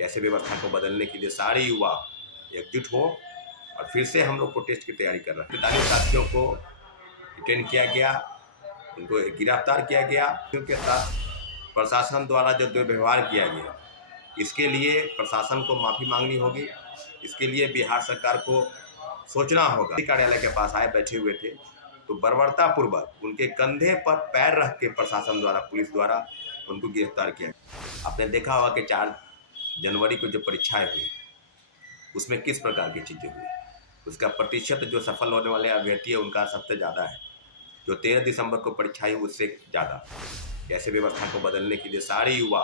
ऐसे व्यवस्था को बदलने के लिए सारे युवा एकजुट हो और फिर से हम लोग प्रोटेस्ट की तैयारी कर रहे हैं। 45 साथियों को डिटेन किया गया, उनको गिरफ्तार किया गया। उनके साथ प्रशासन द्वारा जो दुर्व्यवहार किया गया, इसके लिए प्रशासन को माफ़ी मांगनी होगी। इसके लिए बिहार सरकार को सोचना होगा। कार्यालय के पास आए बैठे हुए थे तो बर्बरतापूर्वक उनके कंधे पर पैर रख के प्रशासन द्वारा, पुलिस द्वारा उनको गिरफ्तार किया। आपने देखा होगा कि 4 जनवरी को जो परीक्षाएं हुई उसमें किस प्रकार की चीज़ें हुई, उसका प्रतिशत जो सफल होने वाले अभ्यर्थी है उनका सबसे ज़्यादा है। जो 13 दिसंबर को परीक्षाएं हुई उससे ज़्यादा। ऐसे व्यवस्था को बदलने के लिए सारे युवा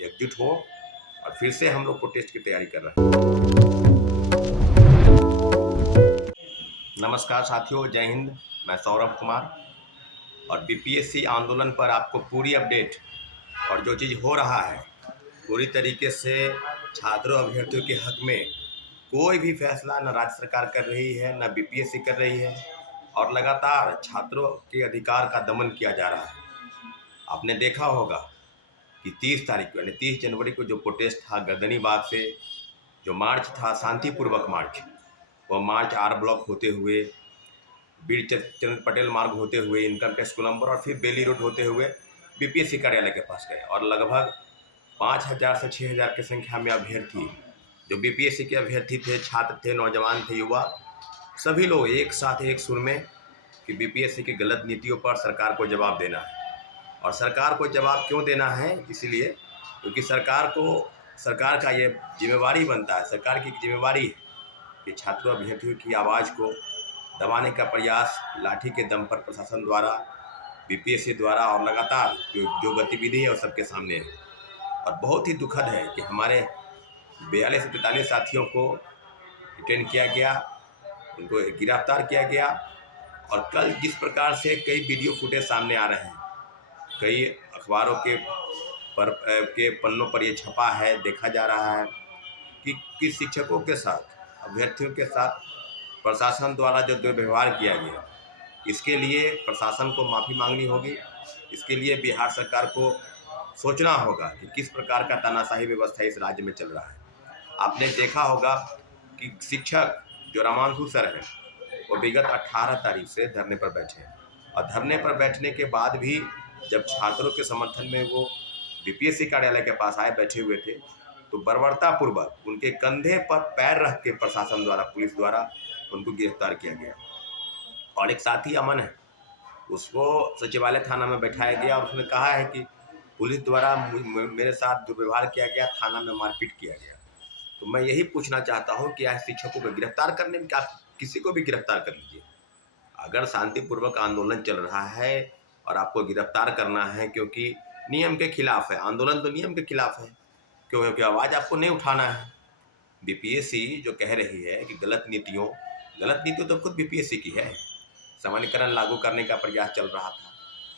एकजुट हो और फिर से हम लोग प्रोटेस्ट की तैयारी कर रहे हैं। नमस्कार साथियों, जय हिंद। मैं सौरभ कुमार और बीपीएससी आंदोलन पर आपको पूरी अपडेट और जो चीज़ हो रहा है पूरी तरीके से छात्रों अभ्यर्थियों के हक में कोई भी फैसला न राज्य सरकार कर रही है न बीपीएससी कर रही है और लगातार छात्रों के अधिकार का दमन किया जा रहा है। आपने देखा होगा कि 30 तारीख को यानी 30 जनवरी को जो प्रोटेस्ट था गर्दनी बाग से, जो मार्च था शांतिपूर्वक मार्च, वो मार्च आर ब्लॉक होते हुए, वीर चंद्र पटेल मार्ग होते हुए, इनकम टैक्स कोलंबर और फिर बेली रोड होते हुए बीपीएससी कार्यालय के पास गए और लगभग 5000 से 6000 की संख्या में अभ्यर्थी, जो बीपीएससी के अभ्यर्थी थे, छात्र थे, नौजवान थे, युवा, सभी लोग एक साथ एक सुर में कि बीपीएससी की गलत नीतियों पर सरकार को जवाब देना है। और सरकार को जवाब क्यों देना है? इसलिए क्योंकि सरकार का ये जिम्मेवारी बनता है, सरकार की जिम्मेवारी है कि छात्रों अभ्यर्थियों की आवाज़ को दबाने का प्रयास लाठी के दम पर प्रशासन द्वारा, बीपीएससी द्वारा और लगातार जो गतिविधि है वो सबके सामने है। और बहुत ही दुखद है कि हमारे 42 से 43 साथियों को डिटेन किया गया, उनको गिरफ्तार किया गया। और कल जिस प्रकार से कई वीडियो फुटेज सामने आ रहे हैं, कई अखबारों के पन्नों पर ये छपा है, देखा जा रहा है कि शिक्षकों के साथ, अभ्यर्थियों के साथ प्रशासन द्वारा जो दुर्व्यवहार किया गया, इसके लिए प्रशासन को माफ़ी मांगनी होगी। इसके लिए बिहार सरकार को सोचना होगा कि किस प्रकार का तानाशाही व्यवस्था इस राज्य में चल रहा है। आपने देखा होगा कि शिक्षक जो रामांशु सर हैं वो विगत 18 तारीख से धरने पर बैठे हैं और धरने पर बैठने के बाद भी जब छात्रों के समर्थन में वो बीपीएससी कार्यालय के पास आए बैठे हुए थे तो बर्बरतापूर्वक उनके कंधे पर पैर रख के प्रशासन द्वारा, पुलिस द्वारा उनको गिरफ्तार किया गया। और एक साथी अमन है, उसको सचिवालय थाना में बैठाया गया और उसने कहा है कि पुलिस द्वारा मेरे साथ दुर्व्यवहार किया गया, थाना में मारपीट किया गया। तो मैं यही पूछना चाहता हूँ कि आज शिक्षकों को गिरफ्तार करने में, आप किसी को भी गिरफ्तार कर लीजिए। अगर शांतिपूर्वक आंदोलन चल रहा है और आपको गिरफ्तार करना है क्योंकि नियम के खिलाफ है, आंदोलन तो नियम के खिलाफ है, क्योंकि आवाज़ आपको नहीं उठाना है। बीपीएससी जो कह रही है कि गलत नीतियों तो खुद बीपीएससी की है। सामान्यकरण लागू करने का प्रयास चल रहा था,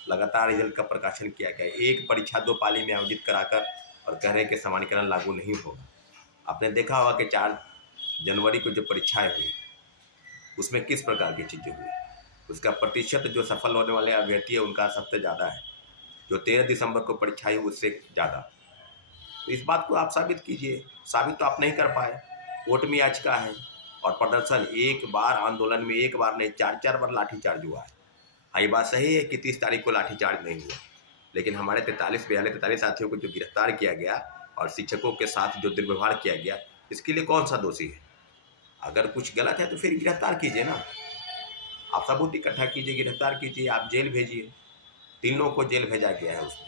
लगातार रिजल्ट का प्रकाशन किया गया, एक परीक्षा 2 पाली में आयोजित कराकर और कह रहे हैं कि सामान्यकरण लागू नहीं होगा। आपने देखा होगा कि 4 जनवरी को जो परीक्षाएं हुई उसमें किस प्रकार की चीज़ें हुई, उसका प्रतिशत जो सफल होने वाले अभ्यर्थी है उनका सबसे ज़्यादा है। जो 13 दिसंबर को परीक्षाएं हुई उससे ज़्यादा। तो इस बात को आप साबित कीजिए। साबित तो आप नहीं कर पाए, कोर्ट में याचिका है और प्रदर्शन, एक बार आंदोलन में एक बार नहीं 4-4 बार लाठीचार्ज हुआ है। हाँ, ये बात सही है कि 30 तारीख को लाठीचार्ज नहीं हुआ, लेकिन हमारे 43 साथियों को जो गिरफ्तार किया गया और शिक्षकों के साथ जो दुर्व्यवहार किया गया, इसके लिए कौन सा दोषी है? अगर कुछ गलत है तो फिर गिरफ्तार कीजिए ना, आप सबूत इकट्ठा कीजिए, गिरफ्तार कीजिए, आप जेल भेजिए। 3 लोगों को जेल भेजा गया है उसमें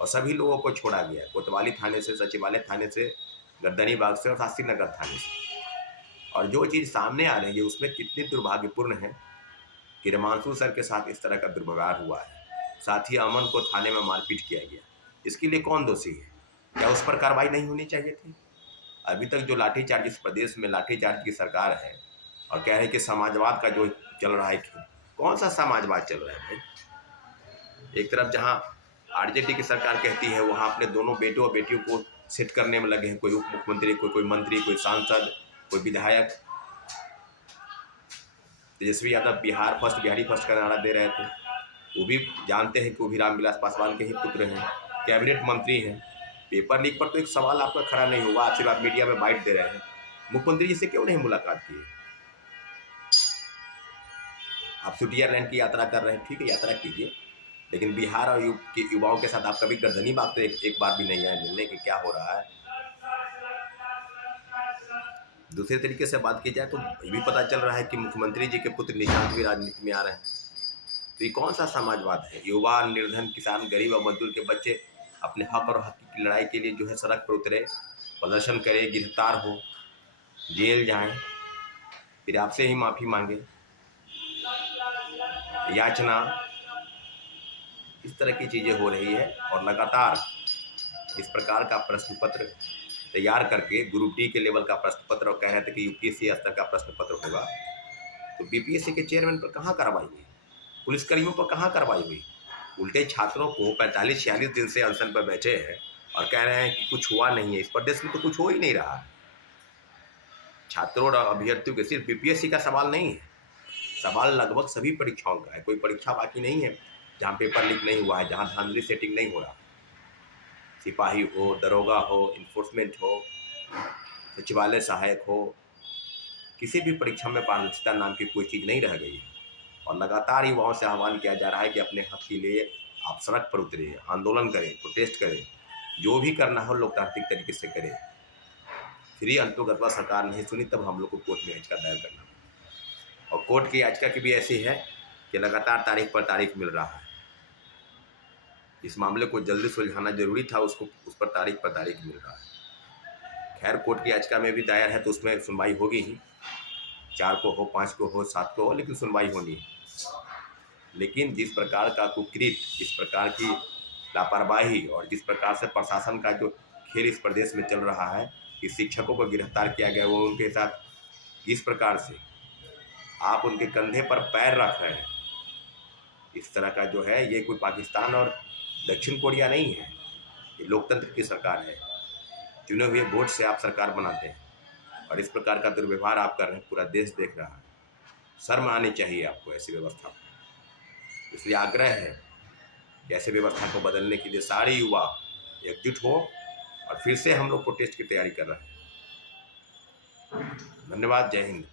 और सभी लोगों को छोड़ा गया, कोतवाली थाने से, सचिवालय थाने से, गर्दनी बाग से और शास्त्री नगर थाने से। और जो चीज़ सामने आ रही है उसमें कितनी दुर्भाग्यपूर्ण है कि रामांशु सर के साथ इस तरह का दुर्व्यवहार हुआ है, साथ ही अमन को थाने में मारपीट किया गया। इसके लिए कौन दोषी है? क्या उस पर कार्रवाई नहीं होनी चाहिए थी? अभी तक जो लाठीचार्ज, इस प्रदेश में लाठीचार्ज की सरकार है और कह रहे हैं कि समाजवाद का जो चल रहा है, कौन सा समाजवाद चल रहा है भाई? एक तरफ जहां आरजेडी की सरकार कहती है वहां अपने दोनों बेटों और बेटियों को सेट करने में लगे हैं, कोई उप मुख्यमंत्री, कोई मंत्री, कोई सांसद, कोई विधायक। तेजस्वी यादव बिहारी फर्स्ट का नारा दे रहे थे, वो भी जानते हैं कि वो भी रामविलास पासवान के ही पुत्र हैं, कैबिनेट मंत्री हैं। पेपर लीक पर तो एक सवाल आपका खड़ा नहीं होगा। आज सिर्फ आप मीडिया में बाइट दे रहे हैं, मुख्यमंत्री जी से क्यों नहीं मुलाकात किए? आप स्विट्जरलैंड की यात्रा कर रहे हैं, ठीक है, यात्रा कीजिए, लेकिन बिहार और के युवाओं के साथ आप कभी गर्दनी बात तो एक बार भी नहीं आए मिलने की क्या हो रहा है। दूसरे तरीके से बात की जाए तो ये भी पता चल रहा है कि मुख्यमंत्री जी के पुत्र निशांत भी राजनीति में आ रहे हैं। तो ये कौन सा समाजवाद है? युवा, निर्धन, किसान, गरीब और मजदूर के बच्चे अपने हक और हक की लड़ाई के लिए जो है सड़क पर उतरे, प्रदर्शन करे, गिरफ्तार हो, जेल जाएं, फिर आपसे ही माफी मांगे, याचना, इस तरह की चीजें हो रही है। और लगातार इस प्रकार का प्रश्न पत्र तैयार करके ग्रुप डी के लेवल का प्रश्न पत्र, और कह रहे थे कि यूपीएससी स्तर का प्रश्न पत्र होगा, तो बीपीएससी के चेयरमैन पर कहाँ कार्रवाई हुई? पुलिसकर्मियों पर कहाँ कार्रवाई हुई? उल्टे छात्रों को 45-46 दिन से अनशन पर बैठे हैं और कह रहे हैं कि कुछ हुआ नहीं है। इस प्रदेश में तो कुछ हो ही नहीं रहा है। छात्रों और अभ्यर्थियों के सिर्फ बीपीएससी का सवाल नहीं है, सवाल लगभग सभी परीक्षाओं का है। कोई परीक्षा बाकी नहीं है जहाँ पेपर लीक नहीं हुआ है, जहाँ धांधली सेटिंग नहीं हो रहा। सिपाही हो, दरोगा हो, इन्फोर्समेंट हो, सचिवालय सहायक हो, किसी भी परीक्षा में पारदर्शिता नाम की कोई चीज़ नहीं रह गई है। और लगातार युवाओं से आह्वान किया जा रहा है कि अपने हक के लिए आप सड़क पर उतरिए, आंदोलन करें, प्रोटेस्ट करें, जो भी करना हो लोकतांत्रिक तरीके से करें। फिर ही अंतोगत्वा सरकार नहीं सुनी तब हम लोग को कोर्ट में याचिका दायर करना। और कोर्ट की याचिका की भी ऐसी है कि लगातार तारीख पर तारीख मिल रहा है। इस मामले को जल्दी सुलझाना जरूरी था, उसको उस पर तारीख मिल रहा है। खैर, कोर्ट की याचिका में भी दायर है तो उसमें सुनवाई होगी ही, 4 को हो, 5 को हो, 7 को हो, लेकिन सुनवाई होनी है। लेकिन जिस प्रकार का कुकृत, जिस प्रकार की लापरवाही और जिस प्रकार से प्रशासन का जो खेल इस प्रदेश में चल रहा है कि शिक्षकों को गिरफ्तार किया गया, वो उनके साथ जिस प्रकार से आप उनके कंधे पर पैर रख रहे हैं, इस तरह का जो है, ये कोई पाकिस्तान और दक्षिण कोरिया नहीं है, ये लोकतंत्र की सरकार है। चुने हुए वोट से आप सरकार बनाते हैं और इस प्रकार का दुर्व्यवहार आप कर रहे हैं, पूरा देश देख रहा है। शर्म आनी चाहिए आपको ऐसी व्यवस्था को। इसलिए आग्रह है कि ऐसे व्यवस्था को बदलने के लिए सारे युवा एकजुट हो और फिर से हम लोग प्रोटेस्ट की तैयारी कर रहे हैं। धन्यवाद। जय हिंद।